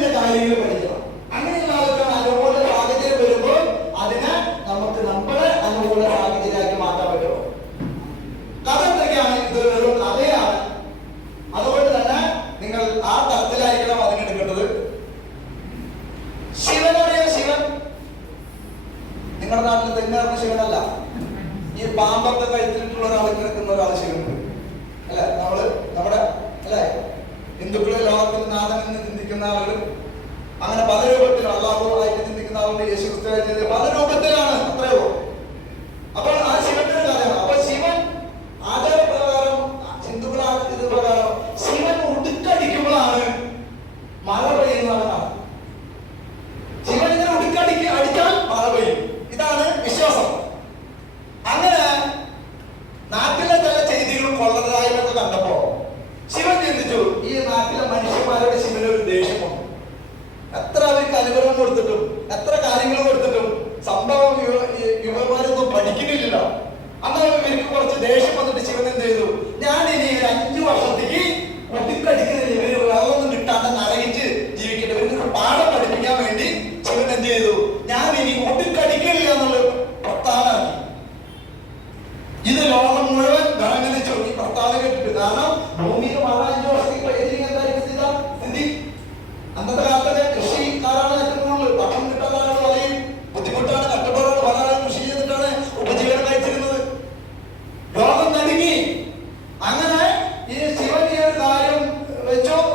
ഇതിന്റെ കാര്യങ്ങൾ പഠിക്കണം. അങ്ങനെയുള്ള ആൾക്കാർ അനുകൂല സാഹചര്യം വരുമ്പോൾ അതിനെ നമുക്ക് നമ്മളെ അനുകൂല സാഹചര്യമാക്കി മാറ്റാൻ പറ്റുമോ? കഥ എന്തൊക്കെയാണെങ്കിൽ ഇത് വെറും കഥയാണ്. അതുകൊണ്ട് തന്നെ നിങ്ങൾ ആ തരത്തിലായിരിക്കണം അതിനെടുക്കേണ്ടത് ശിവനറിയോ ശിവൻ നിങ്ങളുടെ നാട്ടിൽ തെങ്ങാറുന്ന ശിവനല്ല. ഈ പാമ്പൊക്കെ കഴുത്തിലിട്ടുള്ള ഒരാൾ കിടക്കുന്ന ഒരാൾ ശിവനുണ്ട്. അല്ലെ? നമ്മൾ നമ്മുടെ അല്ലെ? ഹിന്ദുക്കളെ ലോകത്തിൽ നാഥൻ എന്ന് ചിന്തിക്കുന്ന ആളുകൾ അങ്ങനെ പല രൂപത്തിൽ അള്ളാഹു ചിന്തിക്കുന്ന ആളുകൾ യേശു ക്രിസ്തു പല രൂപത്തിലാണ്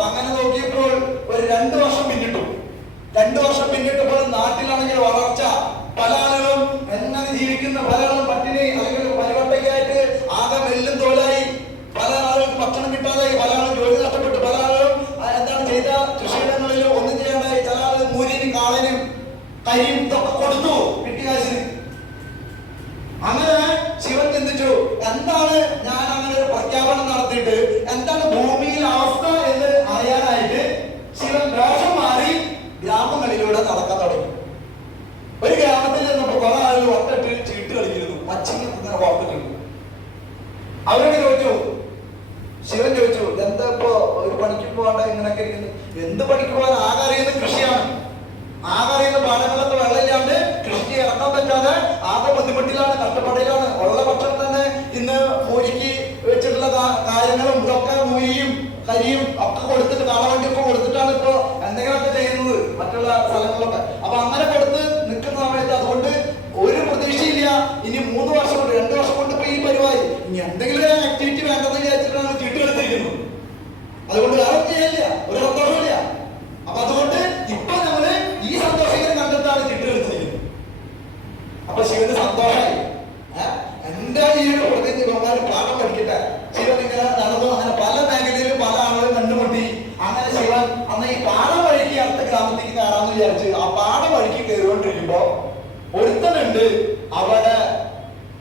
അങ്ങനെ നോക്കിയപ്പോൾ ഒരു രണ്ടു വർഷം പിന്നിട്ടു. രണ്ടു വർഷം പിന്നിട്ടപ്പോൾ നാട്ടിലാണെങ്കിൽ വളർച്ച പല ആളുകളും എങ്ങനെ ജീവിക്കുന്ന പല ആളുകളും പട്ടിണി അല്ലെങ്കിൽ പരിവട്ടയ്ക്കായിട്ട് ആകെ വെല്ലും തോലായി. പല ആളുകൾക്ക് ഭക്ഷണം കിട്ടാതായി പല ആളും ജോലി നഷ്ടപ്പെട്ടു. പല ആളുകളും എന്താണ് ചെയ്ത? കൃഷിയിടങ്ങളിൽ ഒന്നും ചെയ്യാണ്ടായി. ചില ആളുകൾ മൂര്യനും കാളനും കരിയും ഇതൊക്കെ കൊടുത്തു കിട്ടിയ അങ്ങനെ ശിവൻ ചിന്തിച്ചു എന്താണ് ഞാൻ അങ്ങനെ ഒരു പ്രഖ്യാപനം നടത്തിയിട്ട്? എന്താണ് ഭൂമിയിലെ അവരോട് ചോദിച്ചു. ശിവൻ ചോദിച്ചു എന്താ ഇപ്പോ ഒരു പണിക്ക് പോകണ്ട ഇങ്ങനൊക്കെ ഇരിക്കുന്നു? എന്ത് പണിക്ക് പോകാൻ ആകെ കൃഷിയാണ്. ആകെ അറിയുന്ന പാടങ്ങളൊക്കെ വെള്ളമില്ലാണ്ട് കൃഷി ഇറക്കാൻ പറ്റാതെ ആകെ ബുദ്ധിമുട്ടിലാണ് കഷ്ടപ്പാടിലാണ്. ഉള്ള പക്ഷം തന്നെ ഇന്ന് മൂലിക്ക് വെച്ചിട്ടുള്ള കാര്യങ്ങളും ഇതൊക്കെ മൂലിയും കരിയും ഒക്കെ കൊടുത്തിട്ട് കാളവണ്ടിയൊക്കെ കൊടുത്തിട്ടാണ് ഇപ്പോ എന്തെങ്കിലുമൊക്കെ ചെയ്യുന്നത് മറ്റുള്ള സ്ഥലങ്ങളൊക്കെ അപ്പൊ അങ്ങനെ കൊടുത്ത് നിൽക്കുന്ന സമയത്ത് അതുകൊണ്ട് ഒരു പ്രതീക്ഷയില്ല. ഇനി മൂന്ന് വർഷം കൊണ്ട് രണ്ട് വർഷം കൊണ്ട് ഇപ്പൊ ഈ പരിപാടി എന്തെങ്കിലും ആക്ടിവിറ്റി വേണ്ടെന്ന് വിചാരിച്ചിട്ടാണ് ചീട്ട് കളിച്ചിരിക്കുന്നത്. അതുകൊണ്ട് വേറെ ഒരു അപ്പൊ അതുകൊണ്ട് ഇപ്പൊ നമ്മൾ ഈ സന്തോഷം കണ്ടിട്ടാണ് ചീട്ട് കളിച്ചിരിക്കുന്നത് അപ്പൊ ശിവന് സന്തോഷമായി ഏ? എന്റെ ഈ ഒരു പ്രതിനിധി ബഹുമാനം പാഠം പഠിക്കട്ടെ ശിവൻ ഇങ്ങനെ നടന്നു അങ്ങനെ പല മേഖലയിലും പല ആളുകളും കണ്ടുമുട്ടി അങ്ങനെ ശിവൻ അന്ന് ഈ പാടം വഴിക്ക് അടുത്ത ഗ്രാമത്തേക്ക് കയറാന്ന് വിചാരിച്ച് ആ പാടം വഴിക്ക് കയറിക്കൊണ്ടിരിക്കുമ്പോ ഒരുത്തനുണ്ട് അവിടെ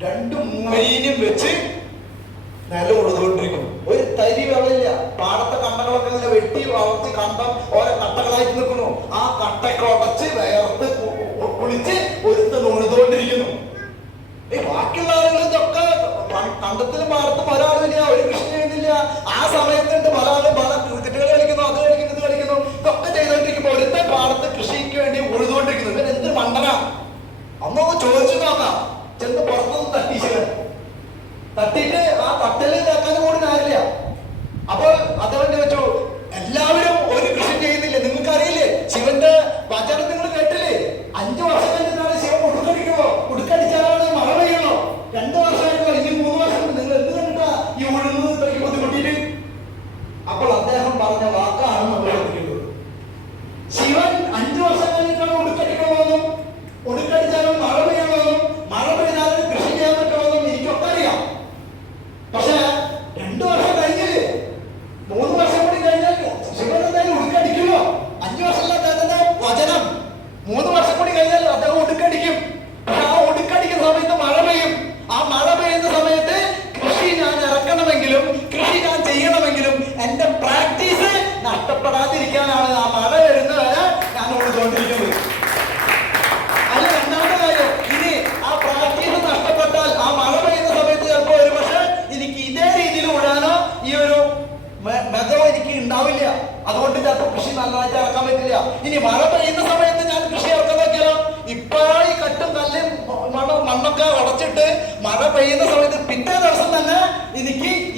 രണ്ട് മൂരീനും വെച്ച് നില കൊടുത്തുകൊണ്ടിരിക്കും ഒരു തരി വെള്ളമില്ല പാടത്തെ കണ്ടകളൊക്കെ ഇങ്ങനെ വെട്ടി വളർത്തി കണ്ടം ഓരോ കട്ടകളായിട്ട് നിൽക്കുന്നു. ആ കട്ടയൊക്കെ ഉടച്ച് വേർത്ത് കുളിച്ച് ഒരുത്ത് നുണിതുകൊണ്ടിരിക്കുന്നു ഈ ബാക്കിയുള്ള ആളുകൾ ഇതൊക്കെ കണ്ടത്തിലും പാടത്തും ഒരാളുമില്ല ഒരു കൃഷി ചെയ്യുന്നില്ല. ആ സമയത്തുണ്ട് പല ആളും പല ക്രിക്കറ്റ് കളി കളിക്കുന്നു അത് കളിക്കുന്നു കളിക്കുന്നു. ഇതൊക്കെ ചെയ്തോണ്ടിരിക്കുമ്പോ ഒരുത്തെ പാടത്ത് കൃഷിക്ക് വേണ്ടി ഉഴുതുകൊണ്ടിരിക്കുന്നു. ഇവൻ എന്തൊരു മണ്ടന? അന്നൊന്ന് ചോദിച്ചു നോക്കാം. ചെന്ന് പുറത്തുനിന്ന് തട്ടിച്ചത് തട്ടിയിട്ട് ആ തട്ടൽ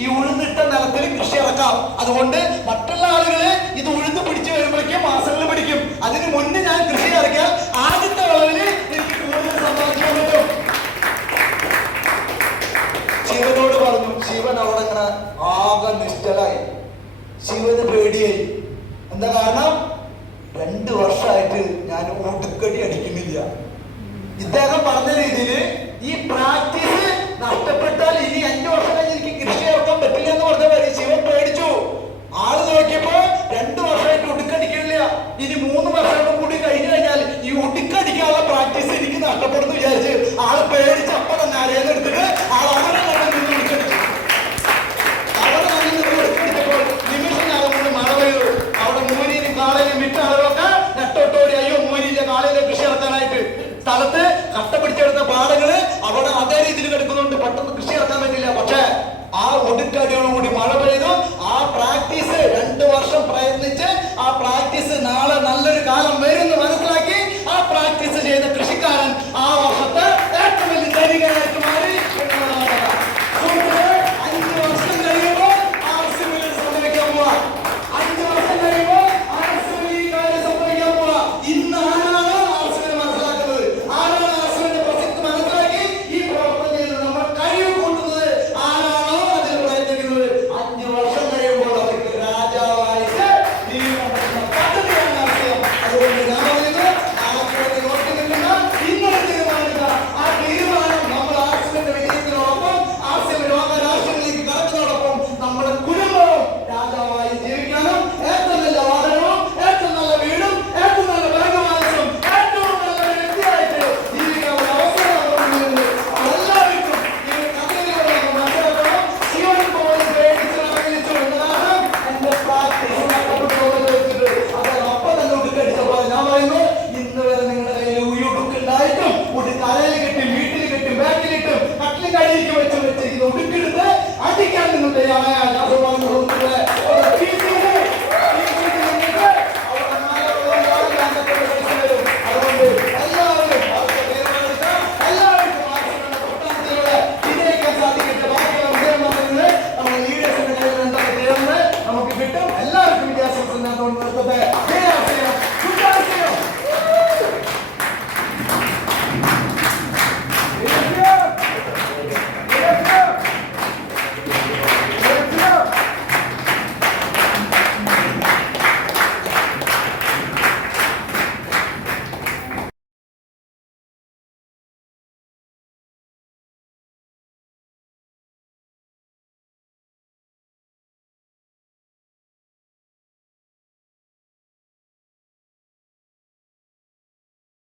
ഈ ഉഴുന്നിട്ട നിലത്തിൽ കൃഷി ഇറക്കാം. അതുകൊണ്ട് മറ്റുള്ള ആളുകളെ ഇത് ഉഴുന്ന് പിടിച്ചു വരുമ്പോഴേക്കും മാസങ്ങൾ പിടിക്കും. അതിന് മുന്നേ ഞാൻ കൃഷി ഇറക്കിയാൽ ആദ്യത്തെ വിളവിൽ എനിക്ക് കൂടുതൽ സമ്പാദിക്കാൻ പറ്റും. ശിവനോട് പറഞ്ഞു ശിവൻ അവിടെ അങ്ങനെ ആകെ നിശ്ചലായി. ശിവന് പേടിയായി. എന്താ കാരണം? രണ്ട് വർഷമായിട്ട് ഞാൻ ഒടുക്കടി അടിക്കുന്നില്ല. ഇദ്ദേഹം പറഞ്ഞ രീതിയിൽ ഈ പ്രാക്ടീസ് നഷ്ടപ്പെട്ടാൽ സ്ഥലത്ത് കട്ട പിടിച്ചെടുത്ത പാടങ്ങൾ